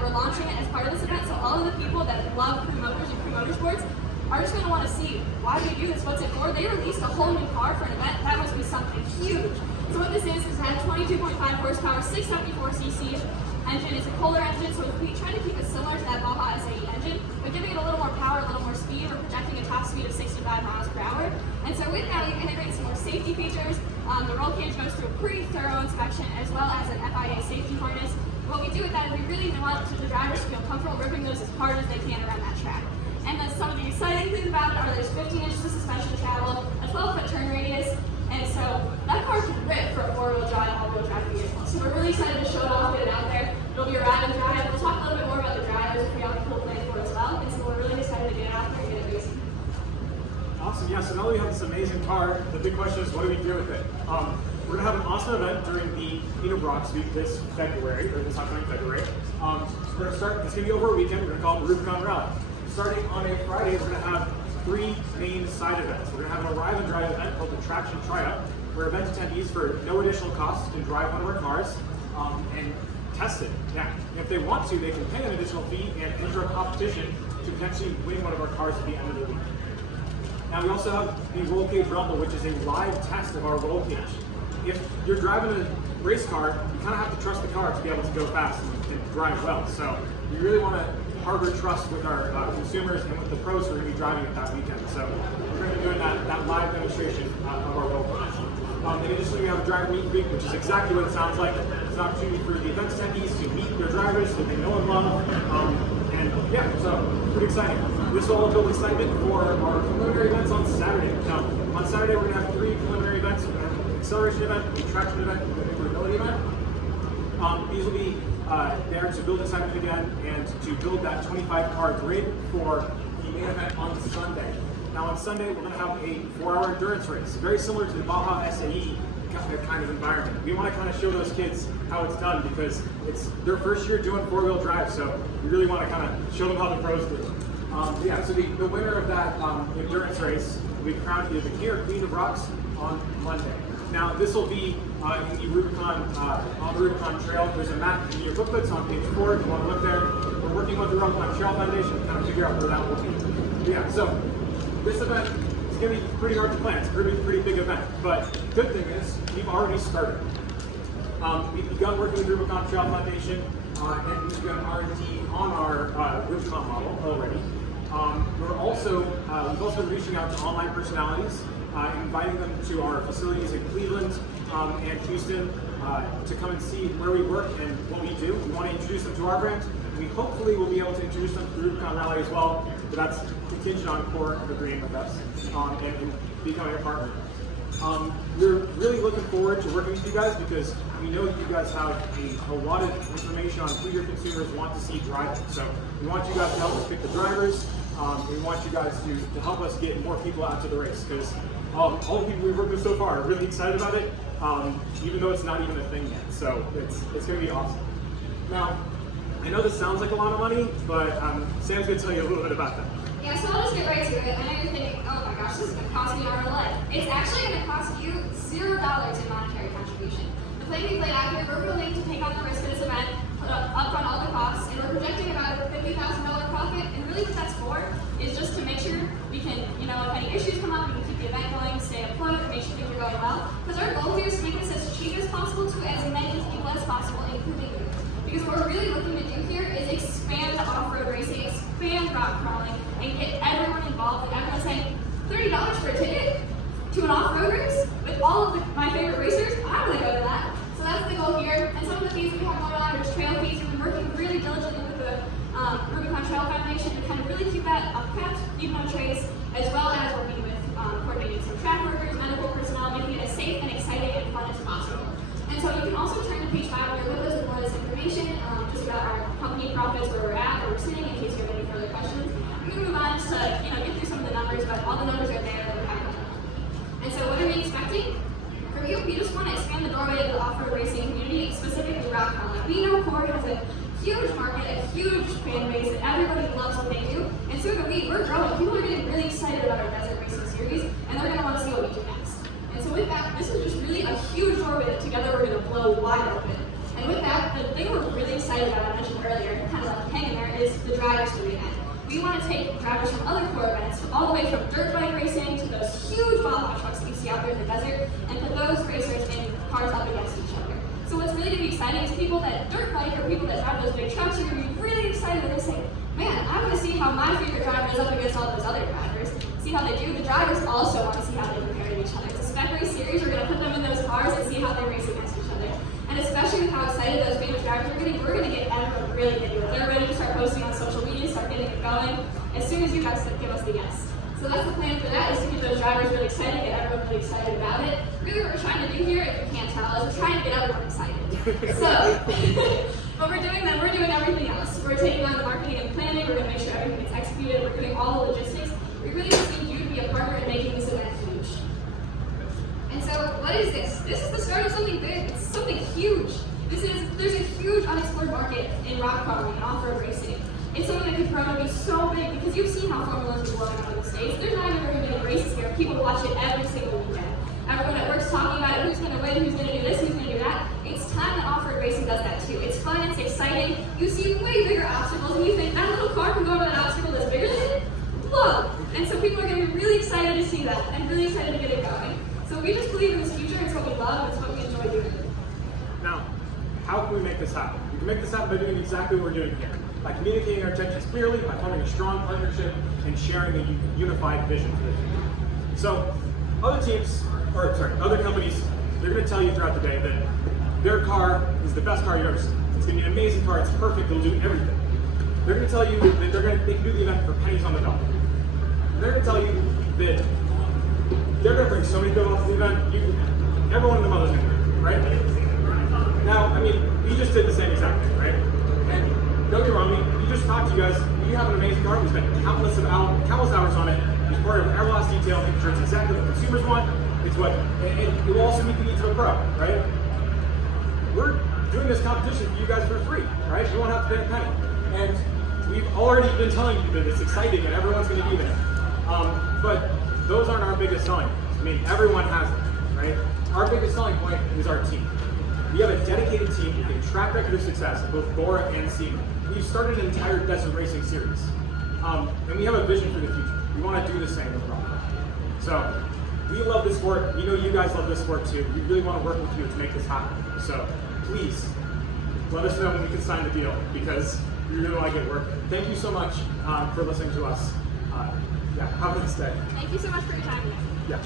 that we're launching it as part of this event, so all of the people that love crew motors and crew motorsports are just going to want to see why do you do this, what's it for. They released a whole new car for an event. That must be something huge. So what this is it has 22.5 horsepower, 674 cc engine. It's a Kohler engine, so we try to keep it similar to that Baja SAE engine, but giving it a little more power, a little more speed. We're projecting a top speed of 65 miles per hour. And so with that, we integrate some more safety features. The roll cage goes through a pretty thorough inspection, as well as an FIA safety harness. What we do with that is we really want the drivers to feel comfortable ripping those as hard as they can around that track. And then some of the exciting things about it are there's 15 inches of suspension travel, a 12-foot turn radius, and so that car can rip for a four-wheel drive, all-wheel drive vehicle. So we're really excited to show it off, get it out there. It'll be a ride and drive. We'll talk a little bit more about the drivers if we have a cool plan for it as well. And so we're really excited to get it out there and get it racing. Awesome, yeah, so now that we have this amazing car, the big question is what do we do with it? We're going to have an awesome event during the Eden Rocks week this February, or this upcoming February. So we're going to start, it's going to be over a weekend, we're going to call it the Rubicon Rally. Starting on a Friday, we're going to have 3 main side events. We're going to have an arrive and drive event called the Traction Tryout, where event attendees for no additional cost can drive one of our cars and test it. Yeah. And if they want to, they can pay an additional fee and enter a competition to potentially win one of our cars at the end of the week. Now we also have the Roll Cage Rumble, which is a live test of our roll cage. If you're driving a race car, you kind of have to trust the car to be able to go fast and drive well. So we really want to harbor trust with our consumers and with the pros who are going to be driving it that weekend. So we're going to be doing that live demonstration of our roll cage. In addition, we have a driver meet and greet, which is exactly what it sounds like. It's an opportunity for the event attendees to meet their drivers that they know and love. And yeah, so pretty exciting. This will all build excitement for our preliminary events on Saturday. Now, on Saturday, we're going to have 3 preliminary events. We're going to have an acceleration event, a traction event, and a durability event. These will be there to build excitement again and to build that 25-car grid for the main event on Sunday. Now on Sunday, we're going to have a 4-hour endurance race, very similar to the Baja SAE kind of environment. We want to kind of show those kids how it's done because it's their first year doing 4-wheel drive, so we really want to kind of show them how the pros do it. Yeah, so the winner of that endurance race will be crowned either the king or queen of rocks on Monday. Now this will be in the Rubicon, on the Rubicon Trail. There's a map in your booklets on page 4 if you want to look there. We're working with the Rubicon Trail Foundation to kind of figure out where that will be. Yeah, so this event is going to be pretty hard to plan. It's going to be a pretty big event, but the good thing is we've already started. We've begun working with the Rubicon Trail Foundation and we've begun R&D on our Rubicon model already. We've also been reaching out to online personalities, inviting them to our facilities in Cleveland and Houston to come and see where we work and what we do. We want to introduce them to our brand. We hopefully will be able to introduce them to the Rubicon Rally as well, but that's contingent on Core agreeing with us and becoming a partner. We're really looking forward to working with you guys because we know that you guys have a lot of information on who your consumers want to see driving. So we want you guys to help us pick the drivers. We want you guys to help us get more people out to the race because all the people we've worked with so far are really excited about it, even though it's not even a thing yet. So it's going to be awesome. Now, I know this sounds like a lot of money, but Sam's going to tell you a little bit about that. Yeah, so I'll just get right to it. I know you're thinking, oh my gosh, this is going to cost me our life. It's actually going to cost you $0 in monetary contribution. The play we played out here, we're willing to take on the risk of this event, put up front all the costs, and we're projecting about a $50,000 profit. And really what that's for is just to make sure we can, if any issues come up, we can keep the event going, stay afloat, and make sure things are going well. Because our goal here is to make this as cheap as possible to as many people as possible, including you. Because what we're really looking to do here is expand off-road racing, expand rock crawling, and get everyone involved. And everyone's saying, $30 for a ticket to an off-road race with all of my favorite racers? I want to go to that. So that's the goal here. And some of the fees we have going on, there's trail fees. We've been working really diligently with the Rubicon Trail Foundation to kind of really keep that upkept, leave no trace, as well as working with coordinating some track workers, medical personnel, making it as safe and exciting and fun as possible. And so you can also turn to page 5 of your windows with more of this information, just about our company profits, where we're at, where we're sitting, in case you have any further questions. I'm going to move on just to get through some of the numbers, but all the numbers are there that we're having. And so what are we expecting? From you, we just want to expand the doorway of the off-road racing community, specifically rock crawling. We know Core has a huge market, a huge fan base, and everybody loves what they do. And so do we. We're growing. People are getting really excited about our desert racing series, and they're going to want to see what we do next. And so with that, this is just really a huge doorway that together we're going to blow wide open. And with that, the thing we're really excited about, I mentioned earlier, kind of left hanging there, is the drivers to the event. We want to take drivers from other core events, all the way from dirt bike racing to those huge Baja trucks that you see out there in the desert, and put those racers in cars up against each other. So what's really going to be exciting is people that dirt bike or people that drive those big trucks are going to be really excited when they say, man, I want to see how my favorite driver is up against all those other drivers. See how they do. The drivers also want to see how they compare to each other. It's a spec race series. We're going to put them in those cars and see how they race against each other. And especially with how excited those famous drivers are getting, we're going to get everyone really into it. They're ready to start posting on social media, start getting it going, as soon as you guys give us the yes. So that's the plan for that, is to get those drivers really excited, get everyone really excited about it. Really what we're trying to do here, if you can't tell, is we're trying to get everyone excited. So, but we're doing everything else. We're taking on the marketing and planning, we're going to make sure everything gets executed, we're doing all the logistics. We really just need you to be a partner in making this event huge. And so, what is this? This is the start of something big. It's something huge. There's a huge unexplored market in rock crawling and off-road racing. It's something that could grow to be so big, because you've seen how Formula 1 is blowing up in the States. There's not even going to be races here. People watch it every single weekend. Everyone at work's talking about it, who's going to win, who's going to do this, who's going to do that. It's time that off-road racing does that too. It's fun, it's exciting. You see way bigger obstacles, and you think, that little car can go over that obstacle that's bigger than it? Whoa! And so people are going to be really excited to see that, and really excited to get it going. So we just believe in this future. It's what we love, it's what we enjoy doing. Now, how can we make this happen? We can make this happen by doing exactly what we're doing here. By communicating our intentions clearly, by forming a strong partnership, and sharing a unified vision for the future. So, other companies, they're going to tell you throughout the day that their car is the best car you've ever seen. It's going to be an amazing car, it's perfect, it'll do everything. They're going to tell you that they can do the event for pennies on the dollar. They're going to tell you that they're going to bring so many people out to the event, everyone in the mother's going to do, right? Now, I mean, we just did the same exact thing, right? And don't get me wrong, we just talked to you guys. You have an amazing car. We spent countless hours on it. It's part of every last detail, making sure it's exactly what consumers want. It's what, and it will also meet the needs of a pro, right? We're doing this competition for you guys for free, right? You won't have to pay a penny. And we've already been telling you that it's exciting and everyone's going to be there. But those aren't our biggest selling points. I mean, everyone has them, right? Our biggest selling point is our team. We have a dedicated team with a track record of success in both Bora and SEMA. We've started an entire desert racing series. And we have a vision for the future. We want to do the same with rock. So, we love this sport. We know you guys love this sport too. We really want to work with you to make this happen. So, please, let us know when we can sign the deal, because we really want to get working. Thank you so much for listening to us. Have a nice day. Thank you so much for your time. Yeah.